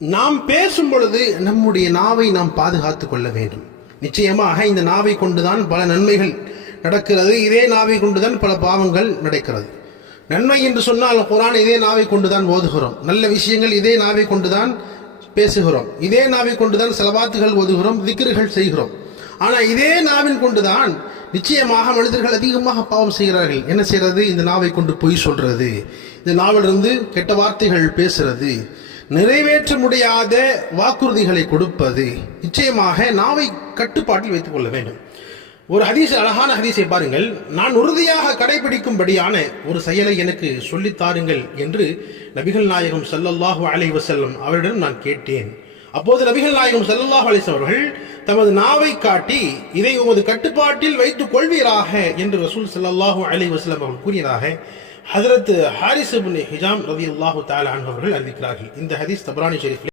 நாம் பேசும் பொழுது நம்முடைய நாவை நாம் பாதுகாத்துக் கொள்ள வேண்டும். நிச்சயமாக இந்த நாவை கொண்டுதான் பல நன்மைகள் நடக்கிறது. இதே நாவை கொண்டுதான் பல பாவங்கள் நடக்கிறது. நன்மை என்று சொன்னால் குர்ஆன் இதே நாவை கொண்டுதான் ஓதுகிறோம். நல்ல விஷயங்கள் இதே நாவை கொண்டுதான் பேசுகிறோம். இதே நாவை கொண்டுதான் ஸலவாத்துகள் ஓதுகிறோம், திக்ருகள் செய்கிறோம். ஆனால் இதே நாவின் கொண்டுதான் நிச்சயமாக மனிதர்கள் அதிகமாக பாவம் செய்கிறார்கள். என்ன செய்யறது? இந்த நாவை கொண்டு பொய் சொல்றது, இந்த நாவிலிருந்து கெட்ட வார்த்தைகள் பேசுறது, நிறைவேற்ற முடியாத வாக்குறுதிகளை கொடுப்பது. நிச்சயமாக நாவை கட்டுப்பாட்டில் வைத்துக் கொள்ள வேண்டும். ஒரு ஹதீஸ், அழகான ஹதீஸை பாருங்கள். நான் உறுதியாக கடைபிடிக்கும்படியான ஒரு செயலை எனக்கு சொல்லித்தாருங்கள் என்று நபிகள் நாயகம் ஸல்லல்லாஹு அலைஹி வஸல்லம் அவரிடம் நான் கேட்டேன். அப்போது நபிகள் நாயகம் ஸல்லல்லாஹு அலைஹி வஸல்லம் அவர்கள் தமது நாவை காட்டி இதை உமது கட்டுப்பாட்டில் வைத்துக் கொள்வீராக என்று ரசூல் ஸல்லல்லாஹு அலைஹி வஸல்லம் அவர்கள் கூறியதாக ஹஜ்ரத் ஹாரிஸ் இப்னு ஹிஷாம் ரலியல்லாஹு தஆலா அன்ஹு அவர்கள் அறிவிக்கிறார்கள். இந்த ஹதீஸ் தபரானி ஷரீஃப்